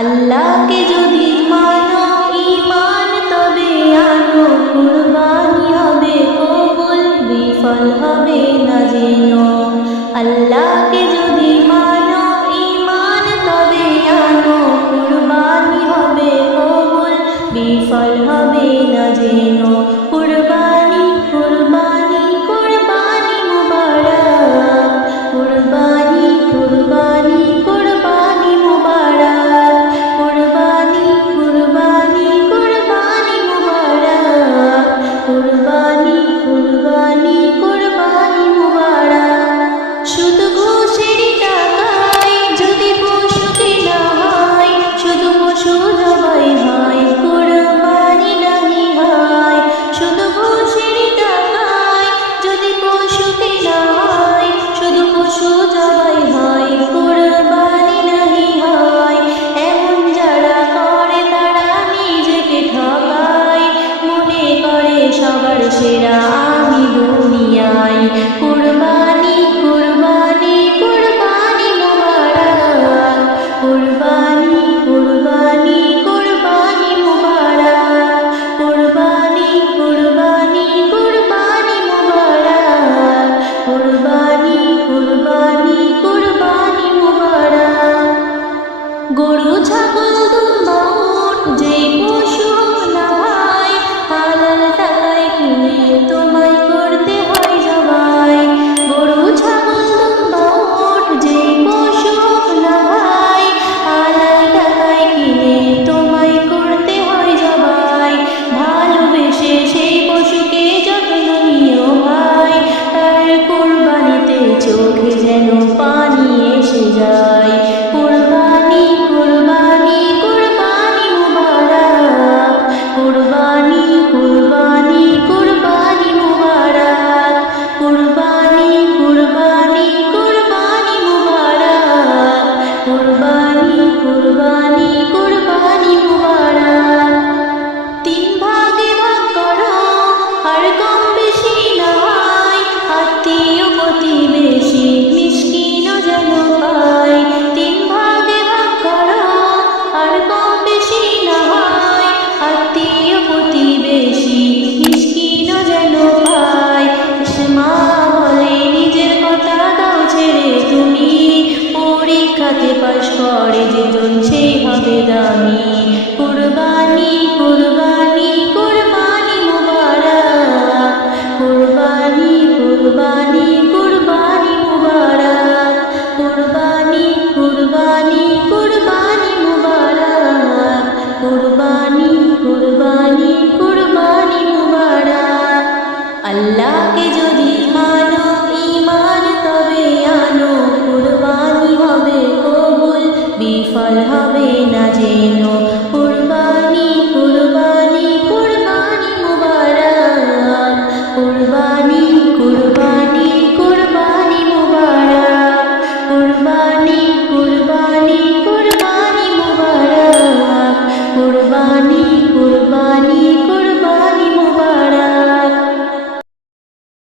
আল্লাহকে যদি মানো ঈমান তবে আনো, কুরবানি হবে কবুল, বিফল হবে না যেন। আল্লাহকে যদি মানো ঈমান তবে আনো, কুরবানি হবে কবুল, বিফল হবে না যেন। কুরবানি কুরবানি কুরবানি মুবারক, কুরবানি কুরবানি কুরবানি মুবারক, কুরবানি কুরবানি কুরবানি মুবারক, কুরবানি কুরবানি কুরবানি মুবারক। শুধু ঘুষের টাকায় যদি পশু কেনা হয়, শুধু পশু জবাই হয়, কুরবানি নাহি হয়। শুধু ঘুষের টাকায় যদি পশু কেনা হয়, শুধু পশু জবাই হয়, কুরবানি নাহি হয়। এমন যারা করে তারা নিজেকে ঠকায়, মনে করে সবার সেরা আমি দুনিয়ায়। কুরবানি কুরবানি কুরবানি মুবারক, কুরবানি কুরবানি কুরবানি মুবারক, কুরবানি কুরবানি কুরবানি মুবারক, কুরবানি কুরবানি কুরবানি মুবারক। গরু ছাগল দুম্বা উট যেই পশু হোক না ভাই, হালাল টাকায় কিনে তোমায় করতে হয় জবাই। গরু ছাগল দুম্বা উট যেই পশু হোক না ভাই, হালাল টাকায় কিনে তোমায় করতে হয় জবাই। ভালোবেসে সেই পশুকে যত্ন নিও ভাই, তার কুরবানিতে চোখে যেন পানি এসে যায়। কুরবানি কুরবানি কুরবানি মুবারক, কুরবানি কুরবানি কুরবানি মুবারক, কুরবানি কুরবানি কুরবানি মুবারক, কুরবানি কুরবানি কুরবানি মুবারক। তিন ভাগে ভাগ করো আর কম বেশি না হয়, আত্মীয় প্রতিবেশী মিসকিনও যেন পায়। তিন ভাগে ভাগ করো আর কম বেশি না হয়, আত্মীয় প্রতিবেশী মিসকিনও যেন পায়। মা বলে নিজের কথা দাও ছেড়ে তুমি, পরীক্ষাতে পাশ করে যেজন সেই হবে দামি। কুরবানি কুরবানি কুরবানি মুবারক, কুরবানি কুরবানি কুরবানি মুবারক, কুরবানি কুরবানি কুরবানি মুবারক, কুরবানি কুরবানি কুরবানি মুবারক। আল্লাহকে যদি মানো ঈমান তবে আনো, কুরবানি হবে কবুল, বিফল হবে না যেন।